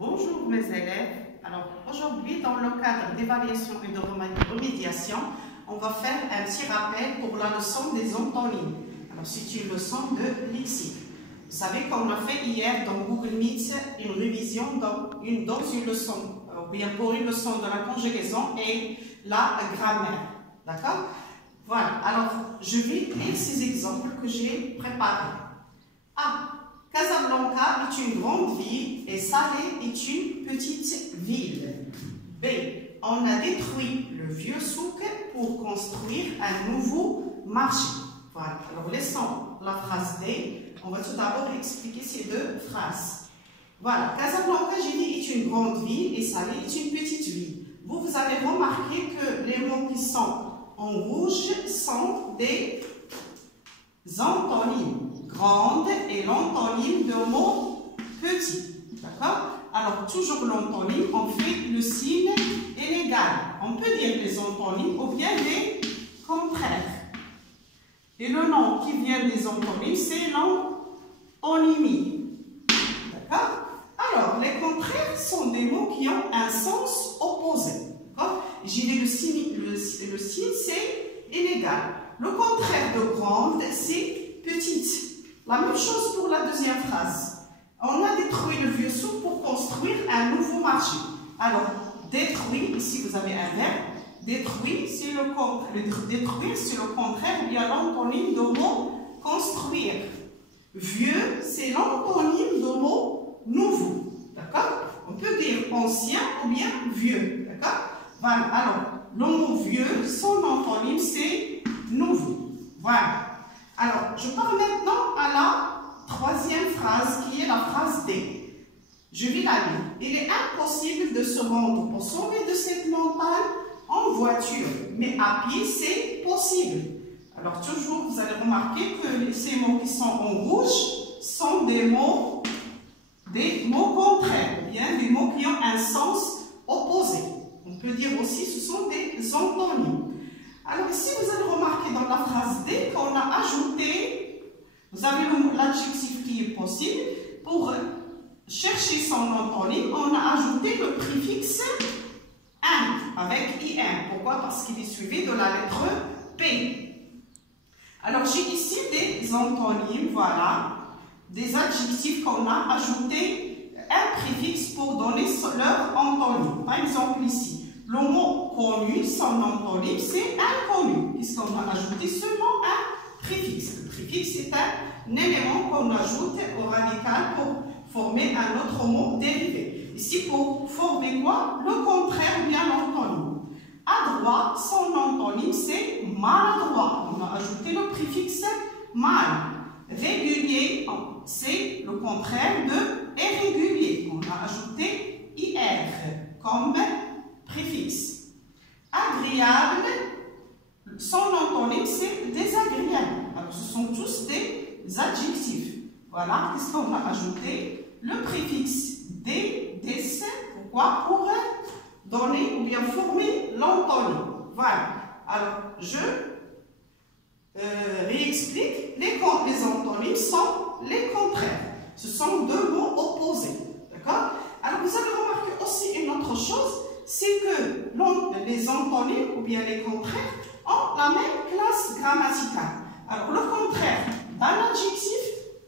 Bonjour mes élèves. Alors aujourd'hui, dans le cadre d'évaluation et de remédiation, on va faire un petit rappel pour la leçon des antonymes. Alors c'est une leçon de lexique. Vous savez qu'on a fait hier dans Google Meet une révision dans une leçon, ou bien pour une leçon de la conjugaison et la grammaire. D'accord? Voilà. Alors je vais lire ces exemples que j'ai préparés. A. Casablanca est une grande ville et Salé est une petite ville. B. On a détruit le vieux souk pour construire un nouveau marché. Voilà. Alors laissons la phrase D. On va tout d'abord expliquer ces deux phrases. Voilà. Casablanca, j'ai dit, est une grande ville et Salé est une petite ville. Vous avez remarqué que les mots qui sont en rouge sont des antonymes. Grande et l'antonyme de mot petit. D'accord? Alors, toujours l'antonyme, on fait le signe égal. On peut dire les antonymes ou bien les contraires. Et le nom qui vient des antonymes, c'est l'onymie. D'accord? Alors, les contraires sont des mots qui ont un sens opposé. D'accord? J'ai dit le signe, c'est inégal. Le contraire de grande, c'est petite. La même chose pour la deuxième phrase. On a détruit le vieux souk pour construire un nouveau marché. Alors, détruit, ici vous avez un verbe. Détruit, c'est le contraire. Détruire, c'est le contraire, il y a l'antonyme de mot construire. Vieux, c'est l'antonyme de mot nouveau. D'accord? On peut dire ancien ou bien vieux. D'accord? Voilà. Alors, le mot vieux, son antonyme, c'est nouveau. Voilà. Alors, je parle maintenant à la troisième phrase qui est la phrase D. Je vais la lire. Il est impossible de se rendre au sommet de cette montagne en voiture, mais à pied, c'est possible. Alors, toujours, vous allez remarquer que ces mots qui sont en rouge sont des mots contraires, ou bien des mots qui ont un sens opposé. On peut dire aussi que ce sont des antonymes. Alors ici, vous allez remarquer dans la phrase D qu'on a ajouté, vous avez l'adjectif qui est possible, pour chercher son antonyme, on a ajouté le préfixe IN avec IN. Pourquoi? Parce qu'il est suivi de la lettre P. Alors j'ai ici des antonymes, voilà, des adjectifs qu'on a ajouté un préfixe pour donner leur antonyme. Par exemple ici. Le mot connu, son antonyme, c'est inconnu, puisqu'on a ajouté seulement un préfixe. Le préfixe est un élément qu'on ajoute au radical pour former un autre mot dérivé. Ici, pour former quoi? Le contraire, bien l'antonyme. Adroit, son antonyme, c'est maladroit. On a ajouté le préfixe mal. Régulier, c'est le contraire de irrégulier. On a ajouté IR comme préfixe. Agréable, son antonyme c'est désagréable. Alors ce sont tous des adjectifs. Voilà, qu'est-ce qu'on a ajouté? Le préfixe des. Pourquoi? Pour donner ou bien former l'antonyme. Voilà. Alors je réexplique. Les antonymes sont les contraires. Ce sont deux mots opposés. D'accord? Alors vous avez remarqué aussi une autre chose, c'est que les antonymes ou bien les contraires ont la même classe grammaticale. Alors, le contraire d'un adjectif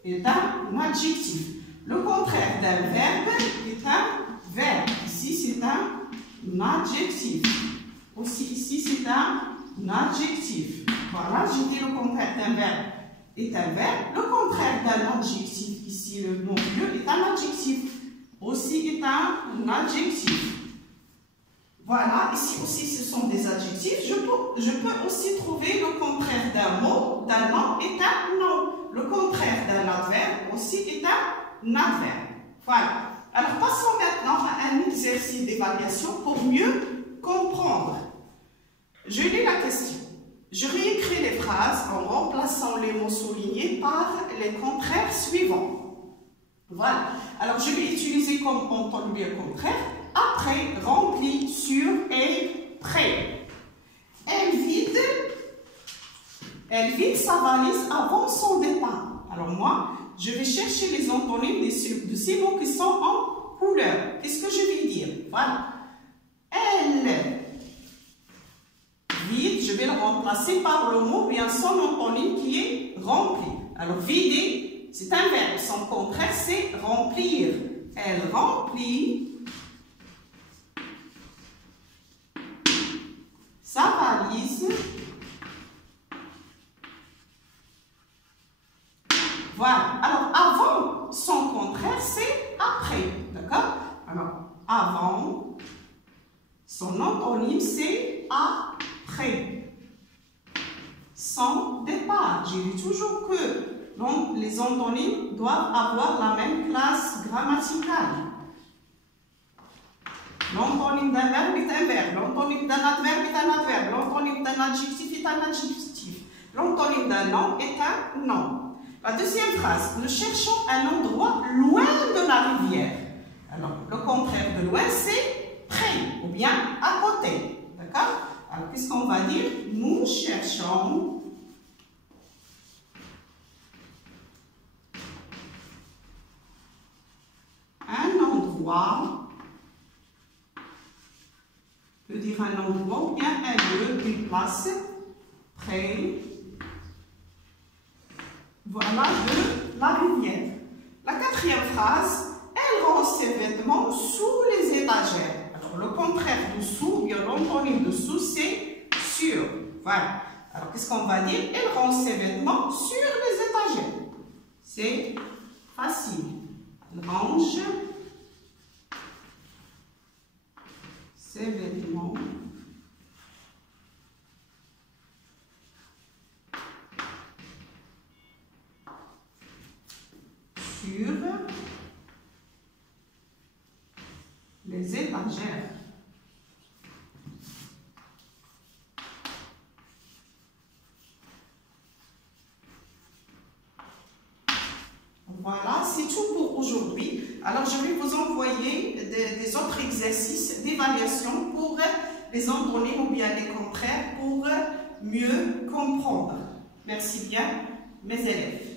est un adjectif. Le contraire d'un verbe est un verbe. Ici, c'est un adjectif. Aussi, ici, c'est un adjectif. Voilà, j'ai dit le contraire d'un verbe est un verbe. Le contraire d'un adjectif, ici, le mot vieux, est un adjectif. Aussi, est un adjectif. Voilà, ici aussi ce sont des adjectifs. Je peux aussi trouver le contraire d'un mot, d'un nom est un nom. Le contraire d'un adverbe aussi est un adverbe. Voilà. Alors passons maintenant à un exercice d'évaluation pour mieux comprendre. Je lis la question. Je réécris les phrases en remplaçant les mots soulignés par les contraires suivants. Voilà. Alors je vais utiliser comme antonyme le contraire. Après, rempli, sur et prêt. Elle vide sa valise avant son départ. Alors moi, je vais chercher les antonymes de ces mots qui sont en couleur. Voilà. Elle. Vide, je vais le remplacer par le mot bien son antonyme qui est rempli. Alors, vider, c'est un verbe. Son contraire, c'est remplir. Elle remplit sa valise. Voilà. Alors, avant, son contraire, c'est après. D'accord? Alors, avant, son antonyme, c'est après. Son départ. J'ai dit toujours que donc, les antonymes doivent avoir la même classe grammaticale. L'antonyme d'un verbe est un verbe. L'antonyme d'un adverbe est un adverbe. L'antonyme d'un adjectif est un adjectif. L'antonyme d'un nom est un nom. La deuxième phrase, nous cherchons un endroit loin de la rivière. Alors, le contraire de loin, c'est près ou bien à côté. D'accord? Alors, qu'est-ce qu'on va dire? Nous cherchons un endroit, on peut dire un endroit ou bien un lieu, une place, près, voilà, de la rivière. La quatrième phrase, elle rend ses vêtements sous les étagères. Alors, le contraire de sous, bien l'antonyme de sous, c'est sur. Voilà. Alors, qu'est-ce qu'on va dire? Elle rend ses vêtements sur les étagères. C'est facile. Elle range ses vêtements sur les étagères. Voilà, c'est tout pour aujourd'hui. Alors, je vais vous envoyer des autres exercices d'évaluation pour les antonymes ou bien les contraires pour mieux comprendre. Merci bien, mes élèves.